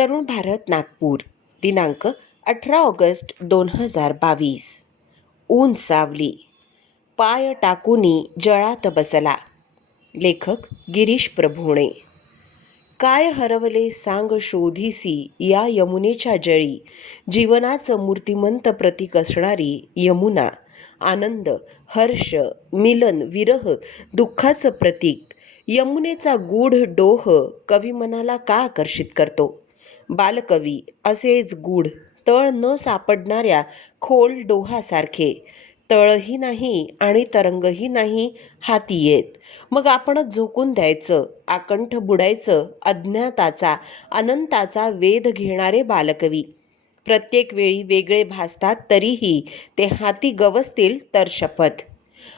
तरुण भारत नागपूर दिनांक 18 ऑगस्ट 2022. ऊन सावली पाय टाकुनी जळात बसला. लेखक गिरीश प्रभुणे. काय हरवले सांग शोधीसी या यमुनेच्या जळी. जीवनाचं मूर्तिमंत प्रतीक असणारी यमुना. आनंद, हर्ष, मिलन, विरह, दुःखाचं प्रतीक. यमुनेचा गूढ डोह कवी मनाला का आकर्षित करतो? बालकवी असेच गूढ, तळ न सापडणाऱ्या खोल डोहासारखे. तळही नाही आणि तरंगही नाही हाती येत. मग आपणच झोकून द्यायचं, आकंठ बुडायचं अज्ञाताचा अनंताचा वेध घेणारे बालकवी. प्रत्येक वेळी वेगळे भासतात तरीही ते हाती गवसतील तर शपथ.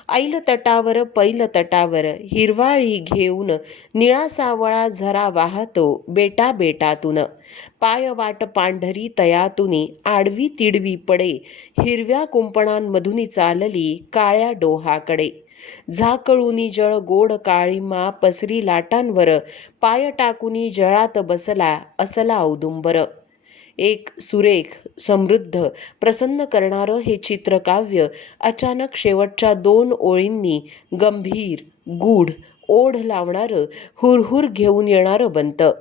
ऐल तटावर पैल तटावर हिरवाळी घेऊन निळा सावळा झरा वाहतो बेटा बेटातून. पाय वाट पांढरी तयातुनी आडवी तिडवी पडे हिरव्या कुंपणांमधून चालली काळ्या डोहाकडे. झाकळूनी जळ गोड काळीमा पसरी लाटांवर पाय टाकुनी जळात बसला असला औदुंबर. एक सुरेख, समृद्ध, प्रसन्न करणारं हे चित्रकाव्य अचानक शेवटच्या 2 ओळींनी गंभीर, गूढ, ओढ लावणारं, हुरहुर घेऊन येणारं बनतं.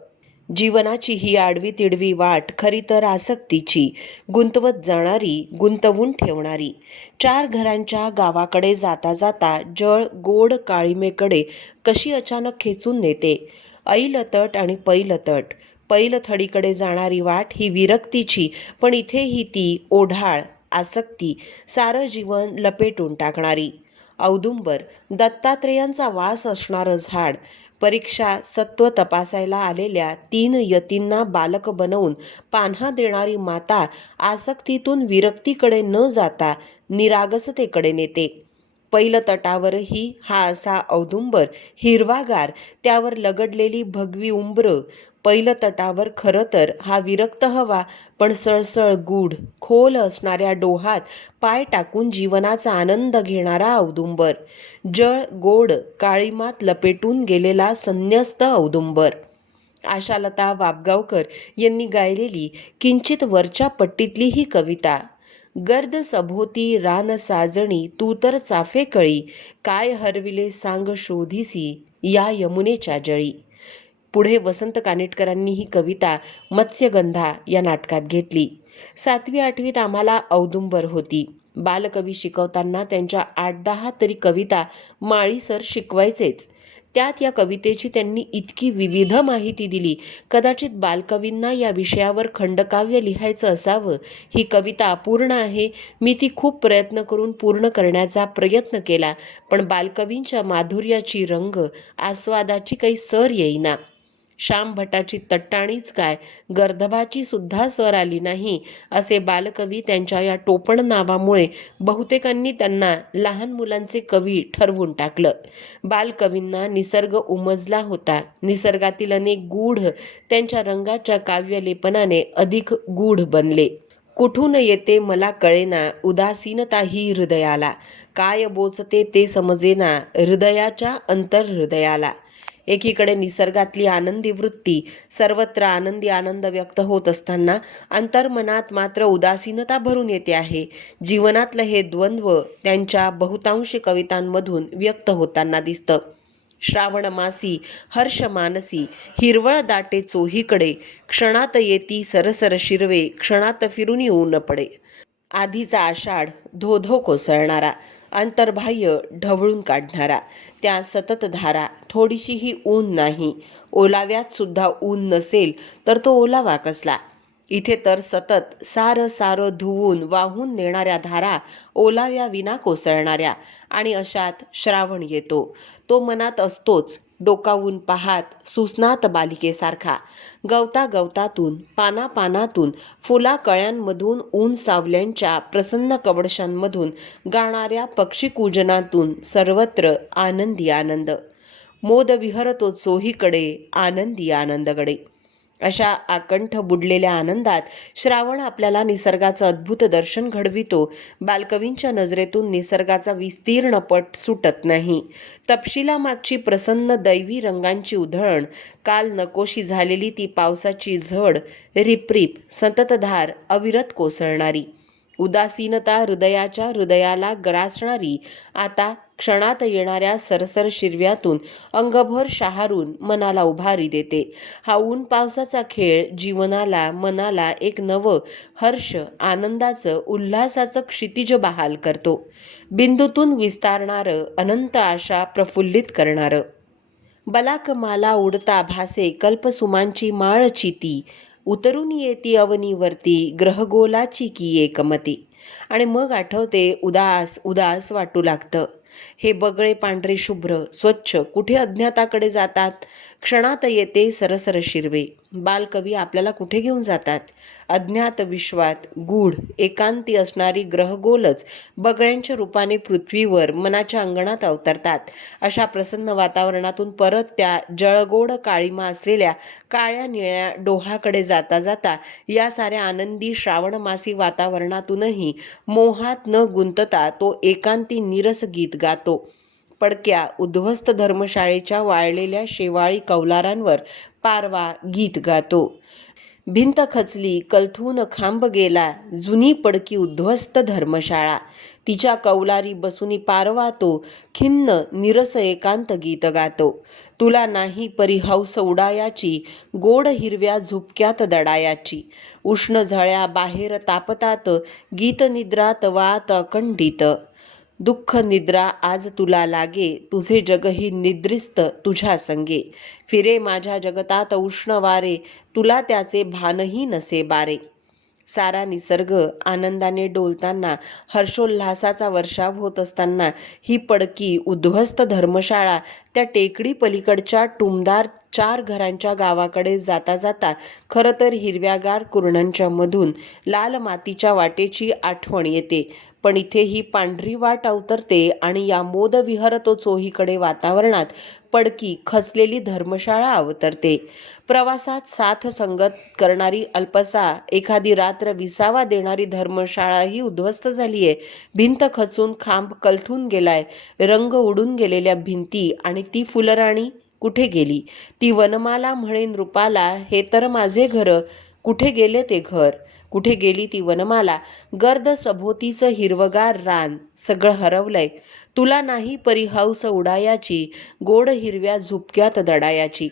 जीवनाची ही आडवी तिडवी वाट खरी तर आसक्तीची, गुंतवत जाणारी, गुंतवून ठेवणारी. 4 घरांच्या गावाकडे जाता जाता जळ गोड काळीमेकडे कशी अचानक खेचून नेते. ऐल तट आणि पैल तट. पैल थडीकडे जाणारी वाट ही विरक्तीची, पण इथेही ती ओढाळ, आसक्ती, सारं जीवन लपेटून टाकणारी. औदुंबर, दत्तात्रेयांचा वास असणारं झाड. परीक्षा सत्व तपासायला आलेल्या 3 यतींना बालक बनवून पान्हा देणारी माता आसक्तीतून विरक्तीकडे न जाता निरागसतेकडे नेते. पैल तटावरही हा असा औदुंबर, हिरवागार, त्यावर लगडलेली भगवी उंबरं. पैल तटावर खरं तर हा विरक्त हवा पण सळसळ गूढ, खोल असणाऱ्या डोहात पाय टाकून जीवनाचा आनंद घेणारा औदुंबर. जळ गोड काळीमात लपेटून गेलेला संन्यस्त औदुंबर. आशालता वाबगावकर यांनी गायलेली किंचित वरच्या पट्टीतली ही कविता. गर्द सभोवती रान साजणी तू तर चाफेकळी. काय हरविले सांग शोधीसी या यमुनेच्या जळी. पुढे वसंत कानेटकरांनी ही कविता मत्स्यगंधा या नाटकात घेतली. 7वी-8वीत आम्हाला औदुंबर होती. बालकवी शिकवताना त्यांच्या 8-10 तरी कविता माळी सर शिकवायचेच. त्यात या कवितेची त्यांनी इतकी विविध माहिती दिली. कदाचित बालकवींना या विषयावर खंडकाव्य लिहायचं असावं. ही कविता अपूर्ण आहे. मी ती खूप प्रयत्न करून पूर्ण करण्याचा प्रयत्न केला, पण बालकवींच्या माधुर्याची रंग, आस्वादाची काही सर येईना. श्याम भटाची तट्टाणीच काय, गर्दभाची सुद्धा सर आली नाही, असे बालकवी त्यांच्या या टोपण नावामुळे बहुतेकांनी त्यांना लहान मुलांचे कवी ठरवून टाकलं. बालकवींना निसर्ग उमजला होता. निसर्गातील अनेक गूढ त्यांच्या रंगाच्या काव्यलेपनाने अधिक गूढ बनले. कुठून येते मला कळेना उदासीनता ही हृदयाला. काय बोचते ते समजेना हृदयाच्या अंतर्हृदयाला. एकीकडे निसर्गातली आनंदी वृत्ती, सर्वत्र आनंदी आनंद व्यक्त होत असताना अंतर्मनात मात्र उदासीनता भरून येते आहे. जीवनातलं हे द्वंद्व त्यांच्या बहुतांशी कवितांमधून व्यक्त होताना दिसतं. श्रावण मासी हर्ष मानसी हिरवळ दाटे चोहीकडे. क्षणात येती सरसर शिरवे क्षणात फिरून ऊन पडे. आधीचा आषाढ धो धो कोसळणारा, अंतर्बाह्य ढवळून काढणारा, त्या सतत धारा. थोडीशीही ऊन नाही. ओलाव्यात सुद्धा ऊन नसेल तर तो ओलावा कसला. इथे तर सतत सारं सारं धुवून वाहून नेणाऱ्या धारा, ओलाव्या विना कोसळणाऱ्या. आणि अशात श्रावण येतो. तो मनात असतोच, डोकावून पाहात सुस्नात बालिकेसारखा. गवता गवतातून, पाना पानातून, फुला कळ्यांमधून, ऊन सावल्यांच्या प्रसन्न कवडशांमधून, गाणाऱ्या पक्षीकूजनातून सर्वत्र आनंदी आनंद. मोद विहरतो चोहीकडे आनंदी आनंदगडे. अशा आकंठ बुडलेल्या आनंदात श्रावण आपल्याला निसर्गाचं अद्भुत दर्शन घडवितो. बालकवींच्या नजरेतून निसर्गाचा विस्तीर्ण पट सुटत नाही. तपशिलामागची प्रसन्न दैवी रंगांची उधळण, काल नकोशी झालेली ती पावसाची झड, रिपरिप संततधार अविरत कोसळणारी, उदासीनता हृदयाला ग्रासणारी, आता क्षणात येणाऱ्या सरसर शिरव्यातून अंगभर शहारून मनाला उभारी देते. हा ऊन पावसाचा खेळ जीवनाला, मनाला एक नवं हर्ष, आनंदाचं, उल्हासाचं क्षितिज बहाल करतो. बिंदूतून विस्तारणारं, अनंत आशा प्रफुल्लित करणारं. बलाकमाला उडता भासे कल्पसुमांची माळ चिती, उतरून येती अवनीवरती ग्रहगोलाची की एकमती. आणि मग आठवते, उदास उदास वाटू लागतं. हे बगळे पांढरे शुभ्र स्वच्छ कुठे अज्ञाताकडे जातात. क्षणात येते सरसर शिरवे. बालकवी आपल्याला कुठे घेऊन जातात? अज्ञात विश्वात गूढ एकांती असणारी ग्रहगोलच बगळ्यांच्या रूपाने पृथ्वीवर मनाच्या अंगणात अवतरतात. अशा प्रसन्न वातावरणातून परत त्या जळगोड काळीमा असलेल्या काळ्या निळ्या डोहाकडे जाता जाता या साऱ्या आनंदी श्रावणमासी वातावरणातूनही मोहात न गुंतता तो एकांती नीरस गीत गातो. पडक्या उद्ध्वस्त धर्मशाळेच्या वाळलेल्या शेवाळी कौलारांवर पारवा गीत गातो. भिंत खचली कलथून खांब गेला, जुनी पडकी उद्ध्वस्त धर्मशाळा. तिच्या कौलारी बसूनी पारवा तो खिन्न निरस एकांत गीत गातो. तुला नाही परी हौस उडायाची, गोड हिरव्या झुपक्यात दडायाची. उष्ण झळ्या बाहेर तापतात, गीत निद्रात वात अखंडित. दुःख निद्रा आज तुला लागे, तुझे जगही निद्रिस्त तुझ्या संगे. फिरे माझ्या जगतात उष्ण वारे, तुला त्याचे भानही नसे बारे. सारा निसर्ग आनंदाने डोलताना, हर्षोल्हासाचा वर्षाव होत असताना ही पडकी उद्ध्वस्त धर्मशाळा त्या टेकडी पलीकडच्या टुमदार 4 घरांच्या गावाकडे जाता जाता खरं तर हिरव्यागार कुरणांच्या मधून लाल मातीच्या वाटेची आठवण येते. पण इथे ही पांढरी वाट अवतरते आणि या मोदविहरतो चोहीकडे वातावरणात पडकी खचलेली धर्मशाळा अवतरते. प्रवासात साथ संगत करणारी अल्पसा एखादी रात्र विसावा देणारी धर्मशाळा ही उद्ध्वस्त झालीये. भिंत खचून खांब कलथून गेलाय. रंग उडून गेलेल्या भिंती आणि ती फुलराणी कुठे गेली? ती वनमाला म्हणेन रूपाला, हे तर माझे घर. कुठे गेले ते घर? कुठे गेली ती वनमाला? गर्द सभोवतीचं हिरवगार रान सगळं हरवलंय. तुला नाही परी हौस उडायाची, गोड हिरव्या झुपक्यात दडायाची.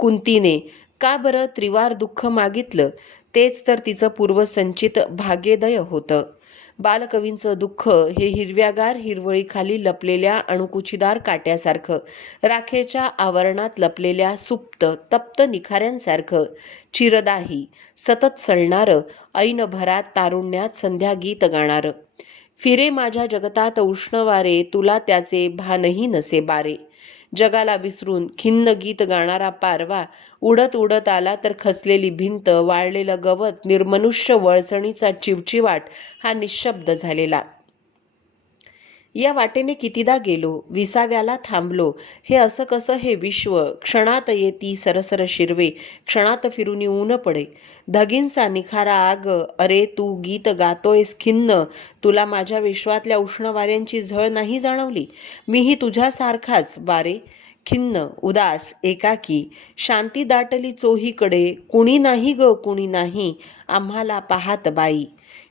कुंतीने का बरं त्रिवार दुःख मागितलं? तेच तर तिचं पूर्वसंचित भाग्योदय होतं. बालकवींचं दुःख हे हिरव्यागार हिरवळीखाली लपलेल्या अणुकुचीदार काट्यासारखं, राखेच्या आवरणात लपलेल्या सुप्त तप्त निखाऱ्यांसारखं, चिरदाही सतत सळणारं, ऐनभरात तारुण्यात संध्या गीत गाणारं. फिरे माझ्या जगतात उष्ण वारे, तुला त्याचे भानही नसे बारे. जगाला विसरून खिन्न गीत गाणारा पारवा उडत उडत आला तर खचलेली भिंत, वाळलेलं गवत, निर्मनुष्य वळचणीचा चिवचिवाट हा निशब्द झालेला. या वाटेने कितीदा गेलो, विसाव्याला थांबलो. हे असं कसं हे विश्व? क्षणात येती सरसर शिरवे, क्षणात फिरून ऊन पडे. धगींचा निखारा आग, अरे तू गीत गातोयस खिन्न. तुला माझ्या विश्वातल्या उष्ण वाऱ्यांची झळ नाही जाणवली? मीही तुझ्यासारखाच बारे, खिन्न, उदास, एकाकी. शांती दाटली चोहीकडे, कुणी नाही ग कुणी नाही आम्हाला पाहात बाई.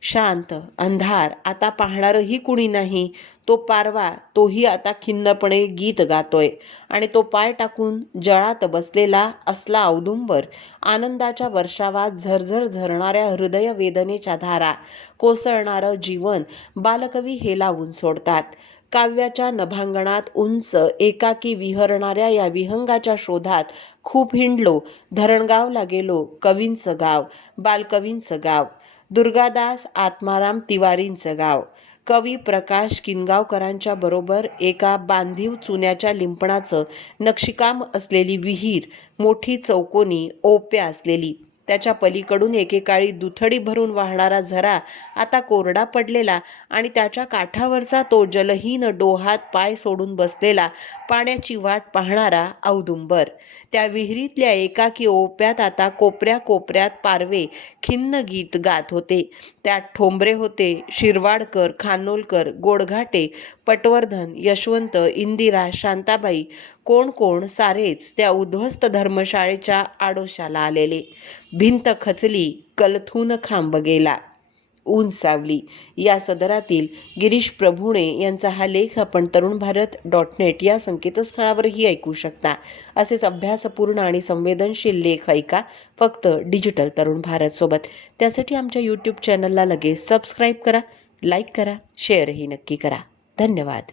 शांत अंधार, आता पाहणारही कुणी नाही. तो पारवा तोही आता खिन्नपणे गीत गातोय. आणि तो पाय टाकून जळात बसलेला असला औदुंबर, आनंदाच्या वर्षावात झरझर झरणाऱ्या हृदय वेदनेच्या धारा, कोसळणारं जीवन बालकवी हेलावून सोडतात. काव्याच्या नभांगणात उंच एकाकी विहरणाऱ्या या विहंगाच्या शोधात खूप हिंडलो. धरणगावला गेलो, कवींचं गाव, बालकवींचं गाव, दुर्गादास आत्माराम तिवारींचं गाव. कवी प्रकाश किनगावकरांच्या बरोबर एका बांधीव चुन्याच्या लिंपणाचं नक्षीकाम असलेली विहीर, मोठी चौकोनी ओप्या असलेली, त्याच्या पलीकडून एकेकाळी दुथडी भरून वाहणारा झरा आता कोरडा पडलेला आणि त्याच्या काठावरचा तो जलहीन डोहात पाय सोडून बसलेला पाण्याची वाट पाहणारा औदुंबर. त्या विहिरीतल्या एकाकी ओप्यात आता कोपऱ्या कोपऱ्यात पारवे खिन्न गीत गात होते. त्यात ठोंबरे होते, शिरवाडकर, खानोलकर, गोडघाटे, पटवर्धन, यशवंत, इंदिरा, शांताबाई, कोण कोण सारेच त्या उद्ध्वस्त धर्मशाळेच्या आडोशाला आलेले. भिंत खचली, कलथून खांब गेला. ऊन सावली या सदरातील गिरीश प्रभुणे यांचा हा लेख आपण तरुणभारत.net या संकेतस्थळावरही ऐकू शकता. असेच अभ्यासपूर्ण आणि संवेदनशील लेख ऐका फक्त डिजिटल तरुण भारत सोबत. त्यासाठी आमच्या यूट्यूब चॅनलला लगेच सबस्क्राईब करा, लाईक करा, शेअरही नक्की करा. धन्यवाद.